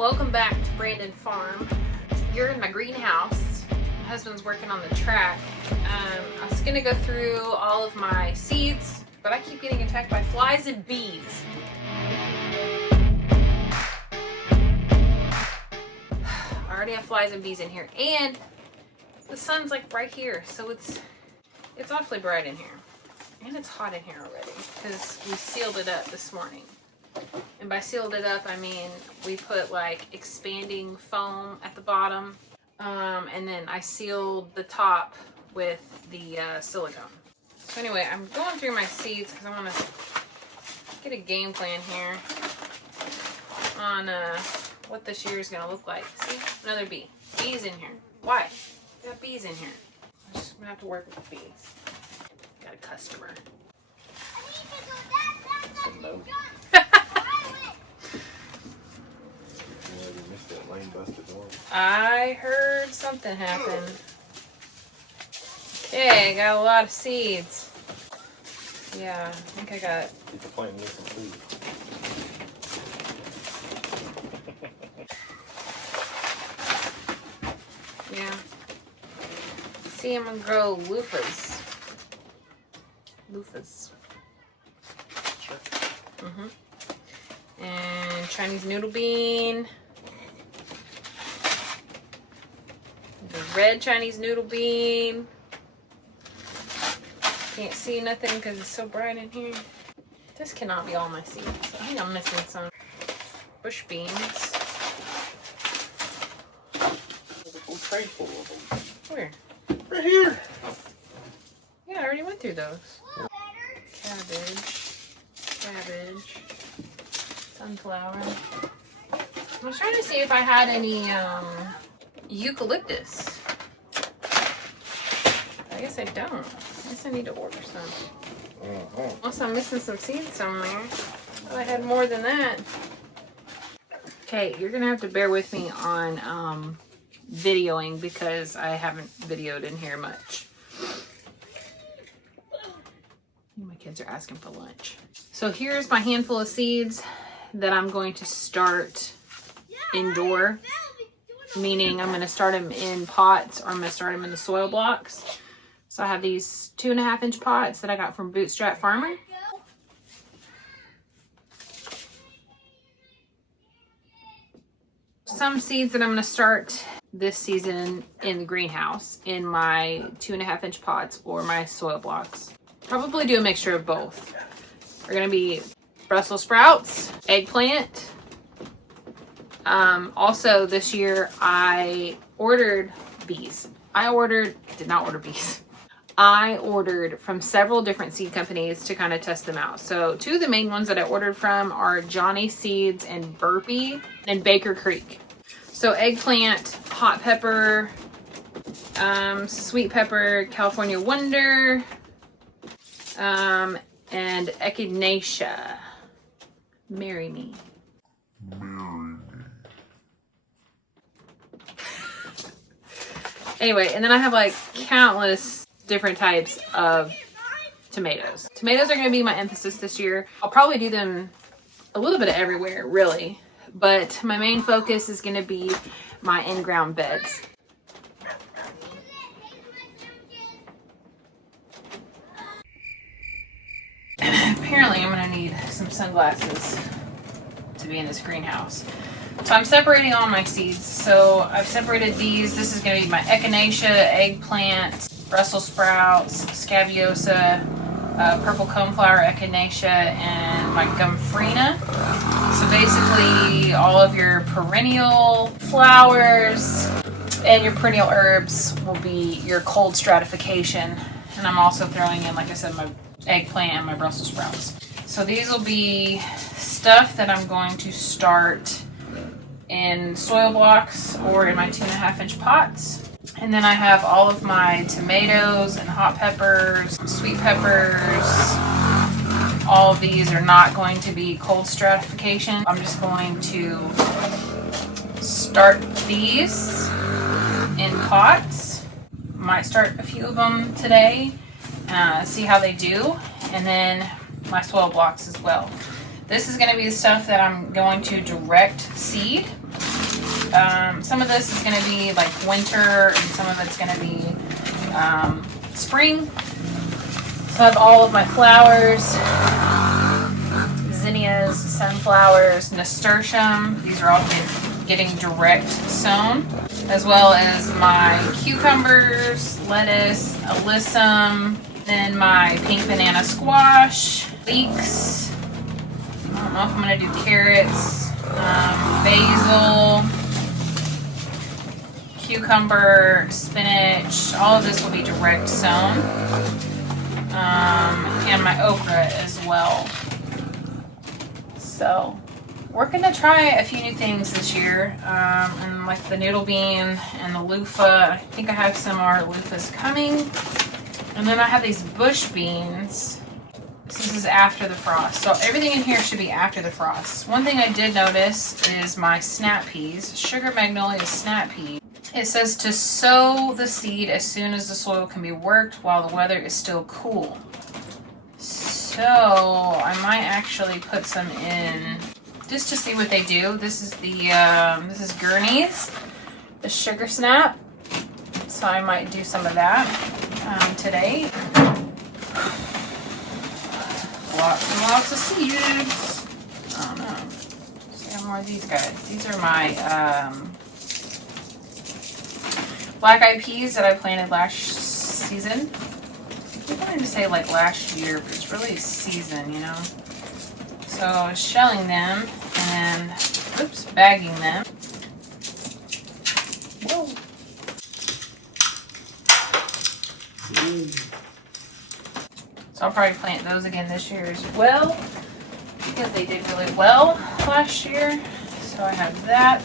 Welcome back to Brandon Farm. You're in my greenhouse. My husband's working on the track. I was gonna go through all of my seeds, but I keep getting attacked by flies and bees. I already have flies and bees in here, and the sun's like right here, so it's awfully bright in here. And it's hot in here already because we sealed it up this morning. And by sealed it up, I mean we put like expanding foam at the bottom, and then I sealed the top with the silicone. So anyway, I'm going through my seeds because I want to get a game plan here on what this year is going to look like. See, another bee. Bees in here. Why? We got bees in here. I'm just going to have to work with the bees. Got a customer. Hello. I heard something happen. Okay, I got a lot of seeds. Yeah, I think I got... Keep the plant near some food. Yeah. See, I'm gonna grow loofahs. Loofahs. Sure. And Chinese noodle bean. The red Chinese noodle bean. Can't see nothing because it's so bright in here. This cannot be all my seeds. I think I'm missing some bush beans. There's a whole tray full of them. Where? Right here. Yeah, I already went through those. Cabbage. Sunflower. I was trying to see if I had any eucalyptus. I guess I don't. I guess I need to order some. Also, I'm missing some seeds somewhere. Thought I had more than that. Okay, you're gonna have to bear with me on videoing because I haven't videoed in here much. My kids are asking for lunch. So here's my handful of seeds that I'm going to start indoor, meaning I'm going to start them in pots or I'm going to start them in the soil blocks. So I have these 2.5-inch pots that I got from Bootstrap Farmer. Some seeds that I'm going to start this season in the greenhouse in my 2.5-inch pots or my soil blocks. Probably do a mixture of both. They're going to be Brussels sprouts, eggplant. Also this year I ordered bees. Did not order bees. I ordered from several different seed companies to kind of test them out. So two of the main ones that I ordered from are Johnny Seeds and Burpee and Baker Creek. So eggplant, hot pepper, sweet pepper, California Wonder, and echinacea. Marry me. Anyway, and then I have like countless different types of tomatoes. Tomatoes are going to be my emphasis this year. I'll probably do them a little bit of everywhere, really. But my main focus is going to be my in-ground beds. Apparently I'm going to need some sunglasses to be in this greenhouse. So I'm separating all my seeds. So I've separated these. This is going to be my echinacea, eggplant, Brussels sprouts, scabiosa, purple coneflower, echinacea, and my gomphrena. So basically all of your perennial flowers and your perennial herbs will be your cold stratification. And I'm also throwing in, like I said, my eggplant and my Brussels sprouts. So these will be stuff that I'm going to start in soil blocks or in my 2.5-inch pots. And then I have all of my tomatoes and hot peppers, sweet peppers. All of these are not going to be cold stratification. I'm just going to start these in pots. Might start a few of them today, see how they do, and then my soil blocks as well. This is going to be the stuff that I'm going to direct seed. Some of this is going to be like winter, and some of it's going to be spring. So I have all of my flowers, zinnias, sunflowers, nasturtium. These are all getting direct sown, as well as my cucumbers, lettuce, alyssum, then my pink banana squash, leeks. I don't know if I'm going to do carrots, basil, cucumber, spinach. All of this will be direct sown. And my okra as well. So we're gonna try a few new things this year, and like the noodle bean and the loofah. I think I have some more loofahs coming. And then I have these bush beans. This is after the frost. So everything in here should be after the frost. One thing I did notice is my snap peas, sugar magnolia snap peas. It says to sow the seed as soon as the soil can be worked while the weather is still cool. So I might actually put some in just to see what they do. This is the this is Gurney's, the sugar snap. So I might do some of that today. Lots and lots of seeds. I don't know. See how more of these guys. These are my black eyed peas that I planted last season. I wanted to say like last year, but it's really season, you know. So I was shelling them and, oops, bagging them. Whoa. So I'll probably plant those again this year as well, because they did really well last year. So I have that.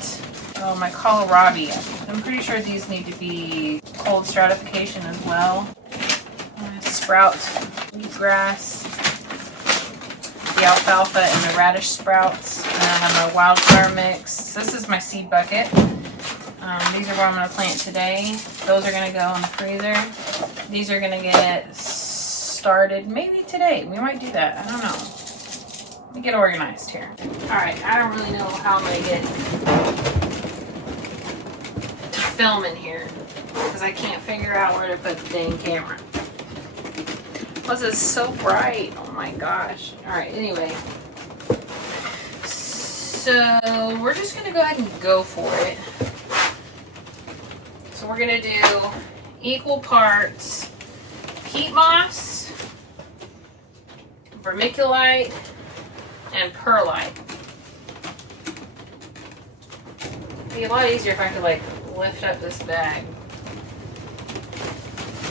Oh, my kohlrabi. I'm pretty sure these need to be cold stratification as well. Sprout, wheatgrass, the alfalfa and the radish sprouts. And then I have my wildflower mix. This is my seed bucket. These are what I'm going to plant today. Those are going to go in the freezer. These are going to get started maybe today. We might do that. I don't know. Let me get organized here. Alright, I don't really know how I'm going to get film in here because I can't figure out where to put the dang camera. Plus it's so bright. Oh my gosh. Alright, anyway. So we're just going to go ahead and go for it. So we're going to do equal parts peat moss, vermiculite, and perlite. It'd be a lot easier if I could like lift up this bag.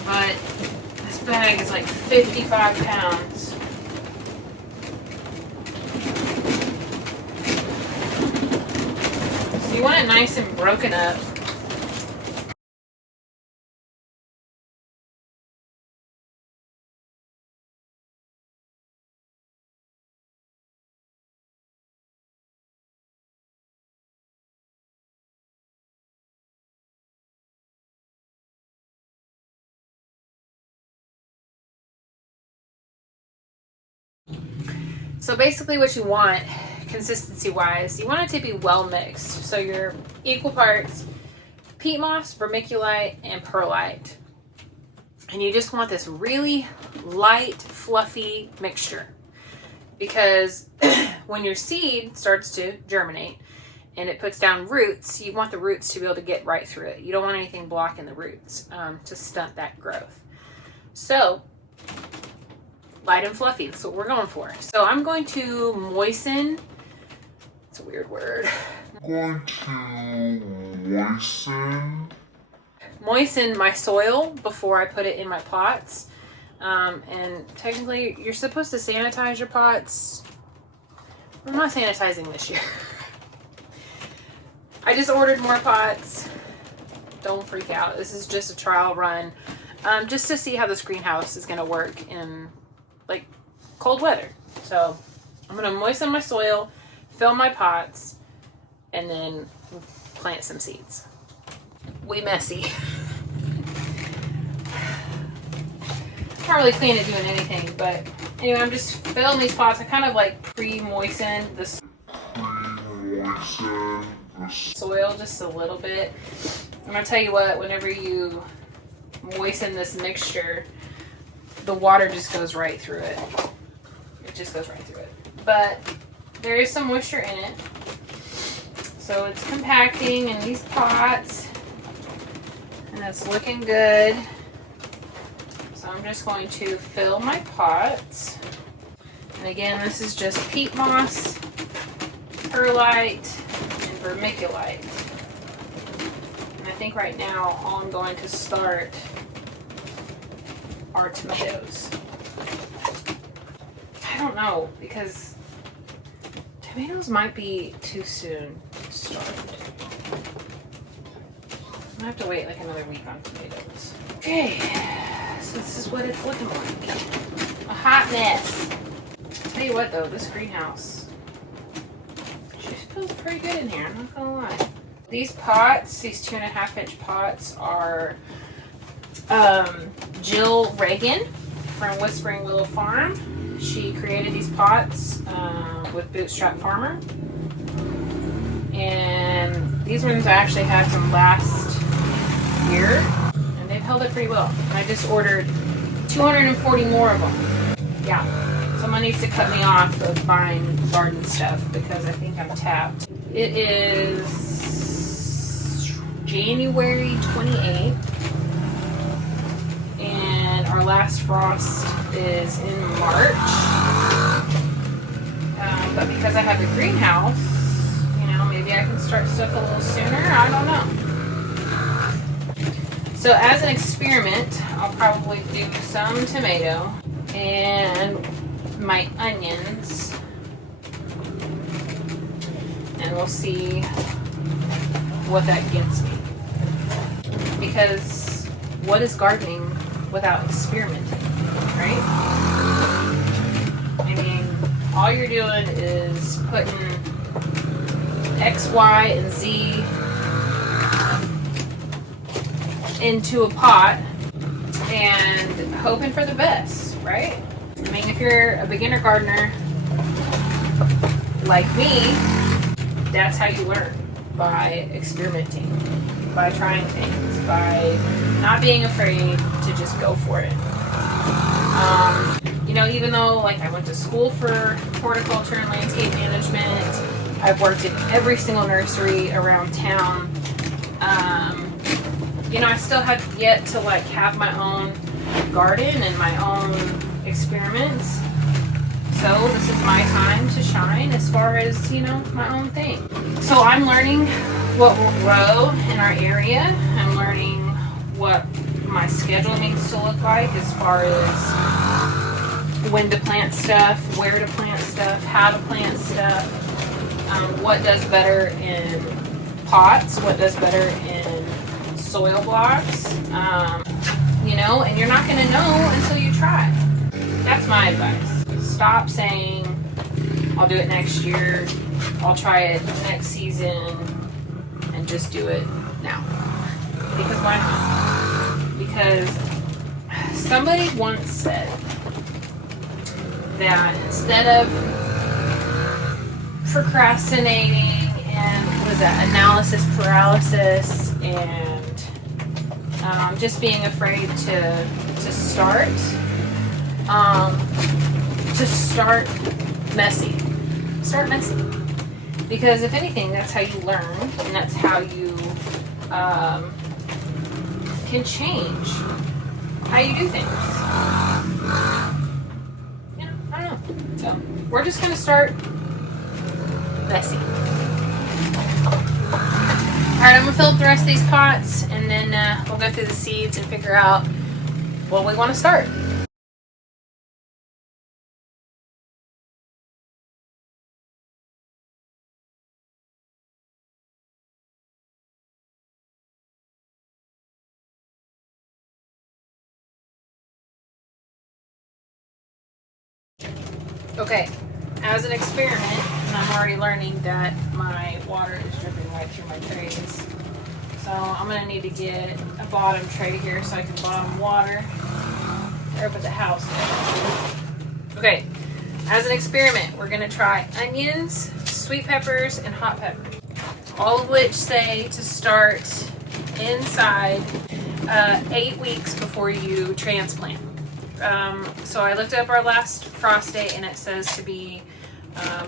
But this bag is like 55 pounds. So you want it nice and broken up. So basically what you want, consistency wise, you want it to be well mixed. So your equal parts peat moss, vermiculite, and perlite. And you just want this really light, fluffy mixture. Because when your seed starts to germinate and it puts down roots, you want the roots to be able to get right through it. You don't want anything blocking the roots to stunt that growth. So light and fluffy, that's what we're going for. So I'm going to moisten, it's a weird word. I'm going to moisten my soil before I put it in my pots. And technically you're supposed to sanitize your pots. I'm not sanitizing this year. I just ordered more pots. Don't freak out. This is just a trial run. Just to see how this greenhouse is going to work in like cold weather. So I'm going to moisten my soil, fill my pots, and then plant some seeds. We messy. Not really clean at doing anything, but anyway, I'm just filling these pots. I kind of like pre-moisten this. moisten the Soil just a little bit. I'm gonna tell you what, whenever you moisten this mixture, the water just goes right through it. It just goes right through it. But there is some moisture in it. So it's compacting in these pots. And it's looking good. So I'm just going to fill my pots. And again, this is just peat moss, perlite, and vermiculite. And I think right now all I'm going to start are tomatoes. I don't know, because tomatoes might be too soon to start. I'm gonna have to wait like another week on tomatoes. Okay, so this is what it's looking like. A hot mess. Tell you what though, this greenhouse, she feels pretty good in here, I'm not gonna lie. These pots, these 2.5 inch pots are Jill Reagan from Whispering Willow Farm. She created these pots with Bootstrap Farmer. And these ones I actually had from last year. And they've held up pretty well. I just ordered 240 more of them. Yeah. Someone needs to cut me off of buying garden stuff because I think I'm tapped. It is January 28th. And our last frost is in March. But because I have a greenhouse, you know, maybe I can start stuff a little sooner. I don't know. So as an experiment, I'll probably do some tomato and my onions. And we'll see what that gets me. Because what is gardening without experimenting, right? I mean, all you're doing is putting X, Y, and Z into a pot and hoping for the best, right? I mean, if you're a beginner gardener like me, that's how you learn, by experimenting, by trying things, by not being afraid to just go for it. You know, even though like I went to school for horticulture and landscape management, I've worked in every single nursery around town. You know, I still have yet to like have my own garden and my own experiments. So this is my time to shine as far as, you know, my own thing. So I'm learning what will grow in our area. I'm learning what my schedule needs to look like as far as when to plant stuff, where to plant stuff, how to plant stuff, what does better in pots, what does better in soil blocks, you know, and you're not going to know until you try. That's my advice. Stop saying, I'll do it next year, I'll try it next season, and just do it now. Because why not? Because somebody once said that instead of procrastinating and what is that, analysis paralysis, and just being afraid to start, just start messy. Start messy. Because if anything, that's how you learn, and that's how you can change how you do things. You know, I don't know. So we're just gonna start messy. Alright, I'm gonna fill up the rest of these pots, and then we'll go through the seeds and figure out what we want to start. Okay, as an experiment, and I'm already learning that my water is dripping right through my trays. So I'm gonna need to get a bottom tray here so I can bottom water. Or up at the house. Okay, as an experiment, we're gonna try onions, sweet peppers, and hot pepper. all of which say to start inside 8 weeks before you transplant. So I looked up our last frost date and it says to be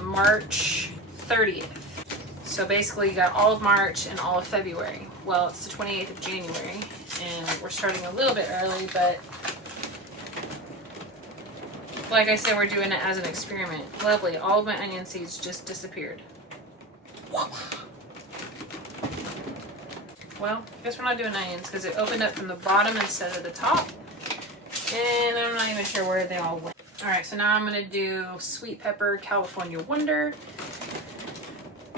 March 30th. So basically you got all of March and all of February. Well, it's the 28th of January and we're starting a little bit early, but like I said, we're doing it as an experiment. Lovely, all of my onion seeds just disappeared. Well, I guess we're not doing onions because it opened up from the bottom instead of the top. And I'm not even sure where they all went. All right, so now I'm gonna do sweet pepper California Wonder.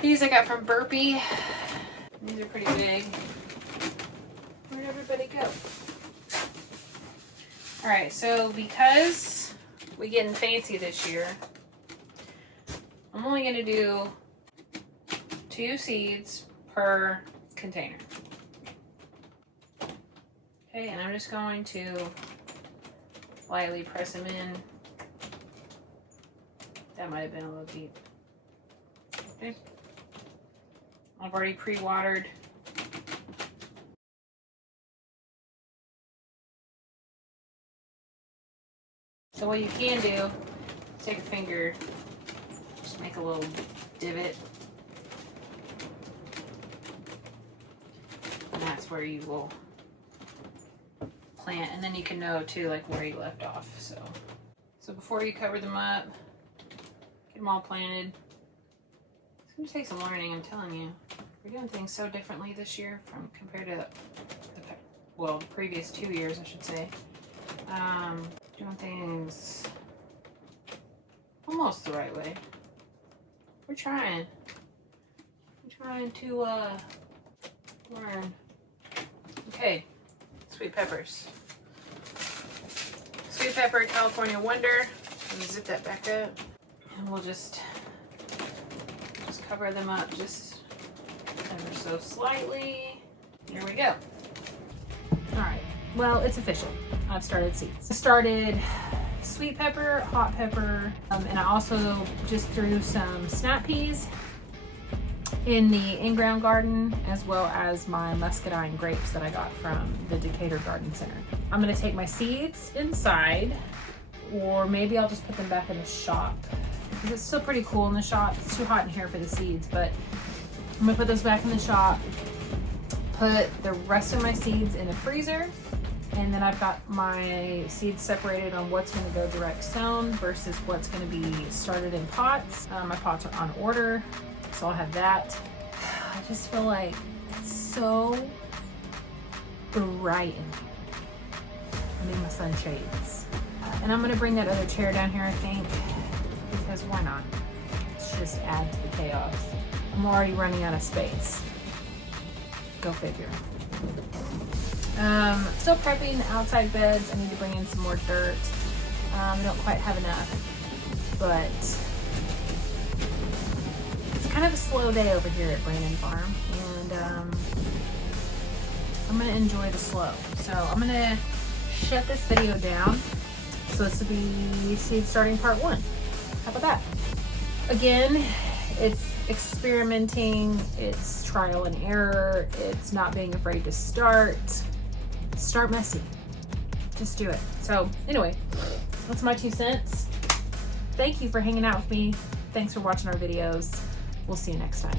These I got from Burpee. These are pretty big. Where'd everybody go? All right, so because we're getting fancy this year, I'm only gonna do 2 seeds per container. Okay, and I'm just going to lightly press them in. That might have been a little deep. Okay. I've already pre-watered. So what you can do, take a finger, just make a little divot. And that's where you will plant, and then you can know too like where you left off. So before you cover them up, get them all planted. It's gonna take some learning, I'm telling you. We're doing things so differently this year from compared to the previous 2 years, I should say. Doing things almost the right way. We're trying to learn. Okay, sweet peppers. Sweet pepper California Wonder. Let me zip that back up. And we'll just cover them up just ever so slightly. Here we go. All right, well, it's official. I've started seeds. I started sweet pepper, hot pepper, and I also just threw some snap peas in the in-ground garden, as well as my muscadine grapes that I got from the Decatur Garden Center. I'm gonna take my seeds inside, or maybe I'll just put them back in the shop, because it's still pretty cool in the shop. It's too hot in here for the seeds, but I'm gonna put those back in the shop, put the rest of my seeds in the freezer, and then I've got my seeds separated on what's gonna go direct sown versus what's gonna be started in pots. My pots are on order, so I'll have that. I just feel like it's so bright in here. I need my sunshades. And I'm gonna bring that other chair down here, I think, because why not? Let's just add to the chaos. I'm already running out of space. Go figure. Still prepping the outside beds. I need to bring in some more dirt. I don't quite have enough, but it's kind of a slow day over here at Brandon Farm, and I'm gonna enjoy the slow. So I'm gonna shut this video down. So this will be seed starting part 1. How about that? Again, it's experimenting, it's trial and error, it's not being afraid to start messy. Just do it. So anyway, that's my 2 cents. Thank you for hanging out with me. Thanks for watching our videos. We'll see you next time.